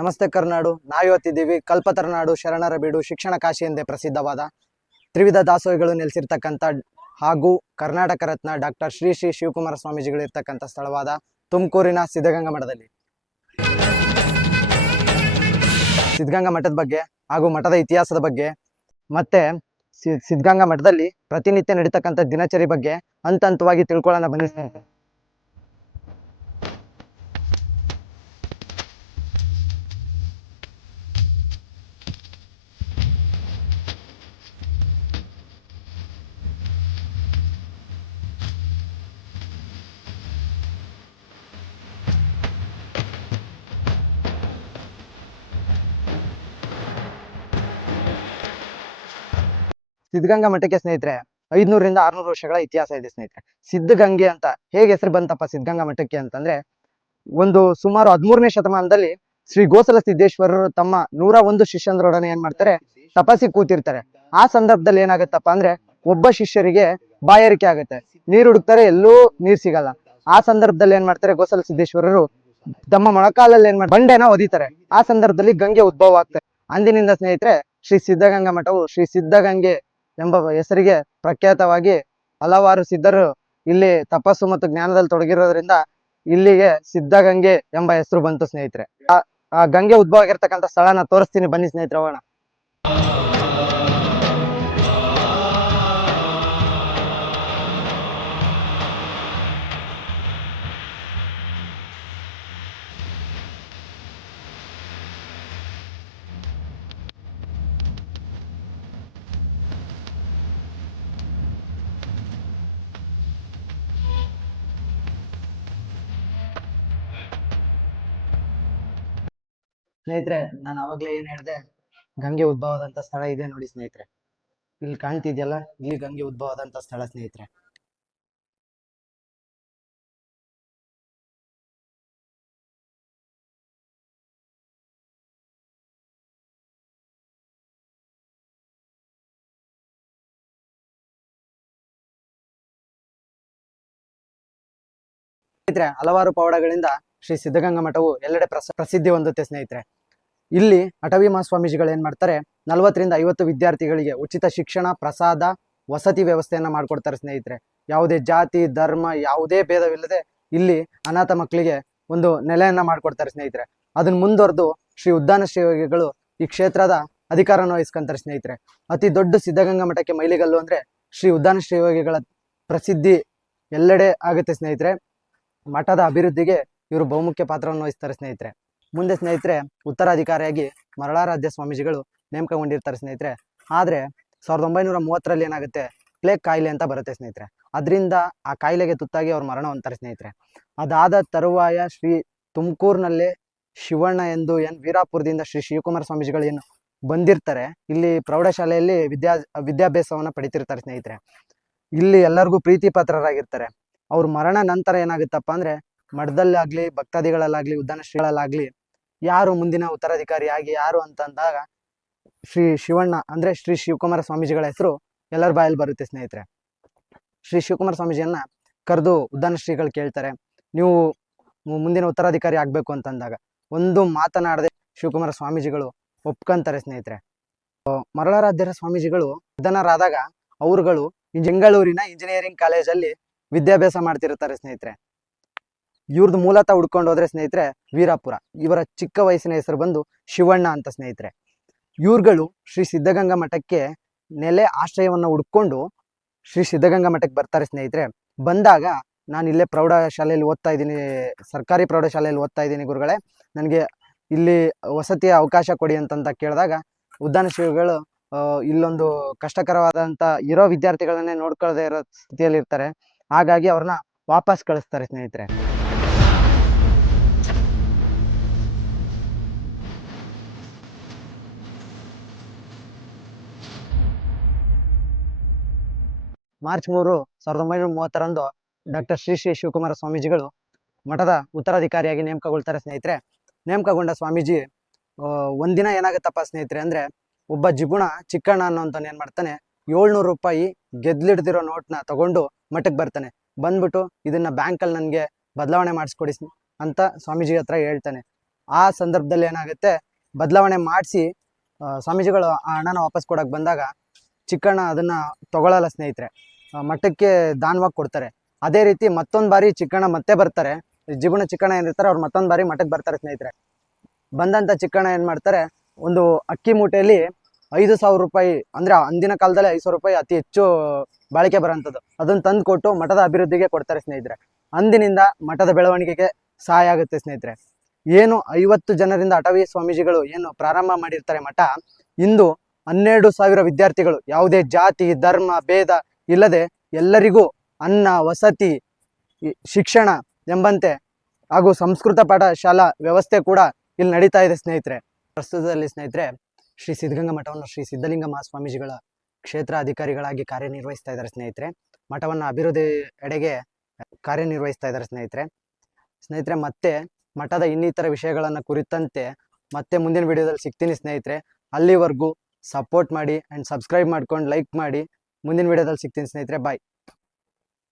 ನಮಸ್ತೆ ಕರ್ನಾಡು. ನಾವಿವತ್ತಿದ್ದೀವಿ ಕಲ್ಪತರನಾಡು ಶರಣರ ಬೀಡು ಶಿಕ್ಷಣ ಕಾಶಿ ಎಂದೇ ಪ್ರಸಿದ್ಧವಾದ ತ್ರಿವಿಧ ದಾಸೋಹಿಗಳು ನೆಲೆಸಿರ್ತಕ್ಕಂಥ ಹಾಗೂ ಕರ್ನಾಟಕ ರತ್ನ ಡಾಕ್ಟರ್ ಶ್ರೀ ಶ್ರೀ ಶಿವಕುಮಾರ ಸ್ವಾಮೀಜಿಗಳು ಇರ್ತಕ್ಕಂಥ ಸ್ಥಳವಾದ ತುಮಕೂರಿನ ಸಿದ್ಧಗಂಗಾ ಮಠದಲ್ಲಿ. ಸಿದ್ಧಗಂಗಾ ಮಠದ ಬಗ್ಗೆ ಹಾಗೂ ಮಠದ ಇತಿಹಾಸದ ಬಗ್ಗೆ ಮತ್ತೆ ಸಿದ್ಧಗಂಗಾ ಮಠದಲ್ಲಿ ಪ್ರತಿನಿತ್ಯ ನಡೀತಕ್ಕಂಥ ದಿನಚರಿ ಬಗ್ಗೆ ಹಂತ ಹಂತವಾಗಿ ತಿಳ್ಕೊಳ್ಳೋಣ ಬನ್ನಿ. ಸಿದ್ಧಗಂಗಾ ಮಠಕ್ಕೆ ಸ್ನೇಹಿತರೆ, ಐದ್ನೂರಿಂದ ಆರ್ನೂರು ವರ್ಷಗಳ ಇತಿಹಾಸ ಇದೆ ಸ್ನೇಹಿತರೆ. ಸಿದ್ಧಗಂಗೆ ಅಂತ ಹೇಗೆ ಹೆಸರು ಬಂತಪ್ಪ ಸಿದ್ಧಗಂಗಾ ಮಠಕ್ಕೆ ಅಂತಂದ್ರೆ, ಒಂದು ಸುಮಾರು ಹದಿಮೂರನೇ ಶತಮಾನದಲ್ಲಿ ಶ್ರೀ ಗೋಸಲ ಸಿದ್ದೇಶ್ವರರು ತಮ್ಮ ನೂರ ಒಂದು ಶಿಷ್ಯಂದ್ರೊಡನೆ ಏನ್ ಮಾಡ್ತಾರೆ ತಪಾಸಿ ಕೂತಿರ್ತಾರೆ. ಆ ಸಂದರ್ಭದಲ್ಲಿ ಏನಾಗತ್ತಪ್ಪ ಅಂದ್ರೆ, ಒಬ್ಬ ಶಿಷ್ಯರಿಗೆ ಬಾಯಾರಿಕೆ ಆಗುತ್ತೆ. ನೀರು ಹುಡುಕ್ತಾರೆ, ಎಲ್ಲೂ ನೀರ್ ಸಿಗಲ್ಲ. ಆ ಸಂದರ್ಭದಲ್ಲಿ ಏನ್ ಮಾಡ್ತಾರೆ, ಗೋಸಲ ಸಿದ್ದೇಶ್ವರರು ತಮ್ಮ ಮೊಣಕಾಲಲ್ಲಿ ಏನ್ ಮಾಡ್ತಾರೆ, ಬಂಡೆನ ಒದಿತಾರೆ ಆ ಸಂದರ್ಭದಲ್ಲಿ ಗಂಗೆ ಉದ್ಭವ ಆಗ್ತಾರೆ ಅಂದಿನಿಂದ ಸ್ನೇಹಿತರೆ, ಶ್ರೀ ಸಿದ್ಧಗಂಗಾ ಮಠವು ಶ್ರೀ ಸಿದ್ಧಗಂಗೆ ಎಂಬ ಹೆಸರಿಗೆ ಪ್ರಖ್ಯಾತವಾಗಿ ಹಲವಾರು ಸಿದ್ಧರು ಇಲ್ಲಿ ತಪಸ್ಸು ಮತ್ತು ಜ್ಞಾನದಲ್ಲಿ ತೊಡಗಿರೋದ್ರಿಂದ ಇಲ್ಲಿಗೆ ಸಿದ್ಧಗಂಗೆ ಎಂಬ ಹೆಸರು ಬಂತು ಸ್ನೇಹಿತರೆ. ಆ- ಗಂಗೆ ಉದ್ಭವ ಆಗಿರ್ತಕ್ಕಂಥ ಸ್ಥಳನ ತೋರಿಸ್ತೀನಿ. ಬನ್ನಿ ಸ್ನೇಹಿತರೆ, ಹೋಗೋಣ. ಸ್ನೇಹಿತರೆ, ನಾನು ಅವಾಗಲೇ ಏನ್ ಹೇಳಿದೆ, ಗಂಗೆ ಉದ್ಭವದಂತ ಸ್ಥಳ ಇದೆ ನೋಡಿ ಸ್ನೇಹಿತರೆ. ಇಲ್ಲಿ ಕಾಣ್ತಿದ್ಯಲ್ಲ, ಇಲ್ಲಿ ಗಂಗೆ ಉದ್ಭವದಂತ ಸ್ಥಳ ಸ್ನೇಹಿತರೆ. ಸ್ನೇಹಿತರೆ, ಹಲವಾರು ಪವಾಡಗಳಿಂದ ಶ್ರೀ ಸಿದ್ಧಗಂಗಾ ಮಠವು ಎಲ್ಲೆಡೆ ಪ್ರಸ, ಪ್ರಸಿದ್ಧಿ ಹೊಂದುತ್ತೆ ಸ್ನೇಹಿತರೆ. ಇಲ್ಲಿ ಅಟವಿ ಮಹಾಸ್ವಾಮೀಜಿಗಳು ಏನು ಮಾಡ್ತಾರೆ? ನಲವತ್ತರಿಂದ ಐವತ್ತು ವಿದ್ಯಾರ್ಥಿಗಳಿಗೆ ಉಚಿತ ಶಿಕ್ಷಣ, ಪ್ರಸಾದ, ವಸತಿ ವ್ಯವಸ್ಥೆಯನ್ನ ಮಾಡ್ಕೊಡ್ತಾರೆ ಸ್ನೇಹಿತರೆ. ಯಾವುದೇ ಜಾತಿ, ಧರ್ಮ, ಯಾವುದೇ ಭೇದವಿಲ್ಲದೆ ಇಲ್ಲಿ ಅನಾಥ ಮಕ್ಕಳಿಗೆ ಒಂದು ನೆಲೆಯನ್ನ ಮಾಡ್ಕೊಡ್ತಾರೆ ಸ್ನೇಹಿತರೆ. ಅದನ್ನ ಮುಂದುವರೆದು ಶ್ರೀ ಉದ್ದಾನ ಶ್ರೀಗಳು ಈ ಕ್ಷೇತ್ರದ ಅಧಿಕಾರವನ್ನು ವಹಿಸ್ಕೊಂತಾರೆ ಸ್ನೇಹಿತರೆ. ಅತಿ ದೊಡ್ಡ ಸಿದ್ಧಗಂಗಾ ಮಠಕ್ಕೆ ಮೈಲಿಗಲ್ಲು ಅಂದ್ರೆ ಶ್ರೀ ಉದ್ದಾನ ಶ್ರೀಗಳ ಪ್ರಸಿದ್ಧಿ ಎಲ್ಲೆಡೆ ಆಗುತ್ತೆ ಸ್ನೇಹಿತರೆ. ಮಠದ ಅಭಿವೃದ್ಧಿಗೆ ಇವರು ಬಹುಮುಖ್ಯ ಪಾತ್ರವನ್ನು ವಹಿಸ್ತಾರೆ ಸ್ನೇಹಿತರೆ. ಮುಂದೆ ಸ್ನೇಹಿತರೆ, ಉತ್ತರಾಧಿಕಾರಿಯಾಗಿ ಮರಳಾರಾಧ್ಯ ಸ್ವಾಮೀಜಿಗಳು ನೇಮಕಗೊಂಡಿರ್ತಾರೆ ಸ್ನೇಹಿತರೆ. ಆದರೆ ಸಾವಿರದ ಒಂಬೈನೂರ ಮೂವತ್ತರಲ್ಲಿ ಏನಾಗುತ್ತೆ? ಪ್ಲೇಗ್ ಕಾಯಿಲೆ ಅಂತ ಬರುತ್ತೆ ಸ್ನೇಹಿತರೆ. ಅದರಿಂದ ಆ ಕಾಯಿಲೆಗೆ ತುತ್ತಾಗಿ ಅವ್ರು ಮರಣ ಹೊಂತಾರೆ ಸ್ನೇಹಿತರೆ. ಅದಾದ ತರುವಾಯ ಶ್ರೀ ತುಮಕೂರಿನಲ್ಲೇ ಶಿವಣ್ಣ ಎಂದು ಎನ್. ವೀರಾಪುರದಿಂದ ಶ್ರೀ ಶಿವಕುಮಾರ ಸ್ವಾಮೀಜಿಗಳು ಏನು ಬಂದಿರ್ತಾರೆ. ಇಲ್ಲಿ ಪ್ರೌಢಶಾಲೆಯಲ್ಲಿ ವಿದ್ಯಾ, ವಿದ್ಯಾಭ್ಯಾಸವನ್ನು ಪಡಿತಿರ್ತಾರೆ ಸ್ನೇಹಿತರೆ. ಇಲ್ಲಿ ಎಲ್ಲರಿಗೂ ಪ್ರೀತಿ ಪಾತ್ರರಾಗಿರ್ತಾರೆ ಅವ್ರ ಮರಣ ನಂತರ ಏನಾಗುತ್ತಪ್ಪ ಅಂದ್ರೆ, ಮಠದಲ್ಲಾಗಲಿ, ಭಕ್ತಾದಿಗಳಲ್ಲಾಗಲಿ ಉದ್ದಾನ ಶ್ರೀಗಳಲ್ಲಾಗ್ಲಿ ಯಾರು ಮುಂದಿನ ಉತ್ತರಾಧಿಕಾರಿಯಾಗಿ, ಯಾರು ಅಂತಂದಾಗ ಶ್ರೀ ಶಿವಣ್ಣ, ಅಂದ್ರೆ ಶ್ರೀ ಶಿವಕುಮಾರ ಸ್ವಾಮೀಜಿಗಳ ಹೆಸರು ಎಲ್ಲರ ಬಾಯಲ್ಲಿ ಬರುತ್ತೆ ಸ್ನೇಹಿತರೆ. ಶ್ರೀ ಶಿವಕುಮಾರ ಸ್ವಾಮೀಜಿಯನ್ನ ಕರೆದು ಉದ್ದಾನ ಶ್ರೀಗಳು ಕೇಳ್ತಾರೆ. ನೀವು ಮುಂದಿನ ಉತ್ತರಾಧಿಕಾರಿ ಆಗ್ಬೇಕು ಅಂತಂದಾಗ ಒಂದು ಮಾತನಾಡದೆ ಶಿವಕುಮಾರ ಸ್ವಾಮೀಜಿಗಳು ಒಪ್ಕೊಂತಾರೆ ಸ್ನೇಹಿತರೆ. ಮರಳಾರಾಧ್ಯರ ಸ್ವಾಮೀಜಿಗಳು ನಿಧನರಾದಾಗ ಅವರುಗಳು ಬೆಂಗಳೂರಿನ ಇಂಜಿನಿಯರಿಂಗ್ ಕಾಲೇಜಲ್ಲಿ ವಿದ್ಯಾಭ್ಯಾಸ ಮಾಡ್ತಿರ್ತಾರೆ ಸ್ನೇಹಿತರೆ. ಇವ್ರದ್ದು ಮೂಲತಃ ಹುಡ್ಕೊಂಡು ಹೋದ್ರೆ ಸ್ನೇಹಿತರೆ ವೀರಾಪುರ. ಇವರ ಚಿಕ್ಕ ವಯಸ್ಸಿನ ಹೆಸರು ಬಂದು ಶಿವಣ್ಣ ಅಂತ ಸ್ನೇಹಿತರೆ. ಇವ್ರುಗಳು ಶ್ರೀ ಸಿದ್ಧಗಂಗಾ ಮಠಕ್ಕೆ ನೆಲೆ ಆಶ್ರಯವನ್ನು ಹುಡ್ಕೊಂಡು ಶ್ರೀ ಸಿದ್ಧಗಂಗಾ ಮಠಕ್ಕೆ ಬರ್ತಾರೆ ಸ್ನೇಹಿತರೆ. ಬಂದಾಗ ನಾನು ಇಲ್ಲೇ ಪ್ರೌಢಶಾಲೆಯಲ್ಲಿ ಓದ್ತಾ ಇದ್ದೀನಿ, ಸರ್ಕಾರಿ ಪ್ರೌಢಶಾಲೆಯಲ್ಲಿ ಓದ್ತಾ ಇದ್ದೀನಿ ಗುರುಗಳೇ. ನನಗೆ ಇಲ್ಲಿ ವಸತಿಯ ಅವಕಾಶ ಕೊಡಿ ಅಂತಂತ ಕೇಳಿದಾಗ ಉದ್ದಾನ ಶ್ರೀಗಳು ಇಲ್ಲೊಂದು ಕಷ್ಟಕರವಾದಂಥ ಇರೋ ವಿದ್ಯಾರ್ಥಿಗಳನ್ನೇ ನೋಡ್ಕೊಳ್ಳದೇ ಇರೋ ಸ್ಥಿತಿಯಲ್ಲಿ ಇರ್ತಾರೆ ಹಾಗಾಗಿ ಅವ್ರನ್ನ ವಾಪಸ್ ಕಳಿಸ್ತಾರೆ ಸ್ನೇಹಿತರೆ. ಮಾರ್ಚ್ ಮೂರು ಸಾವಿರದ ಒಂಬೈನೂರ ಮೂವತ್ತರಂದು ಡಾಕ್ಟರ್ ಶ್ರೀ ಶ್ರೀ ಶಿವಕುಮಾರ ಸ್ವಾಮೀಜಿಗಳು ಮಠದ ಉತ್ತರಾಧಿಕಾರಿಯಾಗಿ ನೇಮಕಗೊಳ್ತಾರೆ ಸ್ನೇಹಿತರೆ. ನೇಮಕಗೊಂಡ ಸ್ವಾಮೀಜಿ ಒಂದಿನ ಏನಾಗುತ್ತಪ್ಪ ಸ್ನೇಹಿತರೆ ಅಂದ್ರೆ ಒಬ್ಬ ಜಿಗುಣ ಚಿಕ್ಕಣ್ಣ ಅನ್ನೋಂಥವ್ನು ಏನು ಮಾಡ್ತಾನೆ, ಏಳ್ನೂರು ರೂಪಾಯಿ ಗೆದ್ಲಿಡ್ದಿರೋ ನೋಟ್ನ ತಗೊಂಡು ಮಠಕ್ಕೆ ಬರ್ತಾನೆ. ಬಂದ್ಬಿಟ್ಟು ಇದನ್ನ ಬ್ಯಾಂಕಲ್ಲಿ ನನಗೆ ಬದಲಾವಣೆ ಮಾಡಿಸ್ಕೊಡಿ ಅಂತ ಸ್ವಾಮೀಜಿ ಹತ್ರ ಹೇಳ್ತಾನೆ. ಆ ಸಂದರ್ಭದಲ್ಲಿ ಏನಾಗುತ್ತೆ, ಬದಲಾವಣೆ ಮಾಡಿಸಿ ಸ್ವಾಮೀಜಿಗಳು ಆ ಹಣನ ವಾಪಸ್ ಕೊಡಕ್ಕೆ ಬಂದಾಗ ಚಿಕ್ಕಣ್ಣ ಅದನ್ನ ತಗೊಳ್ಳಲ್ಲ ಸ್ನೇಹಿತರೆ. ಮಠಕ್ಕೆ ದಾನವಾಗಿ ಕೊಡ್ತಾರೆ. ಅದೇ ರೀತಿ ಮತ್ತೊಂದು ಬಾರಿ ಚಿಕ್ಕಣ್ಣ ಮತ್ತೆ ಬರ್ತಾರೆ. ಜೀವನ ಚಿಕ್ಕಣ್ಣ ಏನಿರ್ತಾರೆ ಅವ್ರು ಮತ್ತೊಂದು ಬಾರಿ ಮಠಕ್ಕೆ ಬರ್ತಾರೆ ಸ್ನೇಹಿತರೆ. ಬಂದಂತ ಚಿಕ್ಕಣ್ಣ ಏನು ಮಾಡ್ತಾರೆ, ಒಂದು ಅಕ್ಕಿ ಮೂಟೆಯಲ್ಲಿ ಐದು ಸಾವಿರ ರೂಪಾಯಿ, ಅಂದ್ರೆ ಅಂದಿನ ಕಾಲದಲ್ಲಿ ಐದು ಸಾವಿರ ರೂಪಾಯಿ ಅತಿ ಹೆಚ್ಚು ಬಾಳಿಕೆ ಬರೋಂಥದ್ದು. ಅದನ್ನ ತಂದು ಕೊಟ್ಟು ಮಠದ ಅಭಿವೃದ್ಧಿಗೆ ಕೊಡ್ತಾರೆ ಸ್ನೇಹಿತರೆ. ಅಂದಿನಿಂದ ಮಠದ ಬೆಳವಣಿಗೆಗೆ ಸಹಾಯ ಆಗುತ್ತೆ ಸ್ನೇಹಿತರೆ. ಏನು ಐವತ್ತು ಜನರಿಂದ ಅಟವಿ ಸ್ವಾಮೀಜಿಗಳು ಏನು ಪ್ರಾರಂಭ ಮಾಡಿರ್ತಾರೆ ಮಠ, ಇಂದು ಹನ್ನೆರಡು ಸಾವಿರ ವಿದ್ಯಾರ್ಥಿಗಳು, ಯಾವುದೇ ಜಾತಿ, ಧರ್ಮ, ಭೇದ ಇಲ್ಲದೆ ಎಲ್ಲರಿಗೂ ಅನ್ನ, ವಸತಿ ಶಿಕ್ಷಣ ಎಂಬಂತೆ ಹಾಗೂ ಸಂಸ್ಕೃತ ಪಾಠ ಶಾಲಾ ವ್ಯವಸ್ಥೆ ಕೂಡ ಇಲ್ಲಿ ನಡೀತಾ ಇದೆ ಸ್ನೇಹಿತರೆ. ಪ್ರಸ್ತುತದಲ್ಲಿ ಸ್ನೇಹಿತರೆ, ಶ್ರೀ ಸಿದ್ಧಗಂಗಾ ಮಠವನ್ನು ಶ್ರೀ ಸಿದ್ಧಲಿಂಗ ಮಹಾಸ್ವಾಮೀಜಿಗಳ ಕ್ಷೇತ್ರ ಅಧಿಕಾರಿಗಳಾಗಿ ಕಾರ್ಯನಿರ್ವಹಿಸ್ತಾ ಇದ್ದಾರೆ ಸ್ನೇಹಿತರೆ. ಮಠವನ್ನು ಅಭಿವೃದ್ಧಿ ಎಡೆಗೆ ಕಾರ್ಯನಿರ್ವಹಿಸ್ತಾ ಇದ್ದಾರೆ ಸ್ನೇಹಿತರೆ. ಸ್ನೇಹಿತರೆ, ಮತ್ತೆ ಮಠದ ಇನ್ನಿತರ ವಿಷಯಗಳನ್ನು ಕುರಿತಂತೆ ಮತ್ತೆ ಮುಂದಿನ ವಿಡಿಯೋದಲ್ಲಿ ಸಿಗ್ತೀನಿ ಸ್ನೇಹಿತರೆ. ಅಲ್ಲಿವರೆಗೂ ಸಪೋರ್ಟ್ ಮಾಡಿ ಆ್ಯಂಡ್ ಸಬ್ಸ್ಕ್ರೈಬ್ ಮಾಡ್ಕೊಂಡು ಲೈಕ್ ಮಾಡಿ. ಮುಂದಿನ ವಿಡಿಯೋದಲ್ಲಿ ಸಿಗ್ತೀನಿ ಸ್ನೇಹಿತರೆ ಬಾಯ್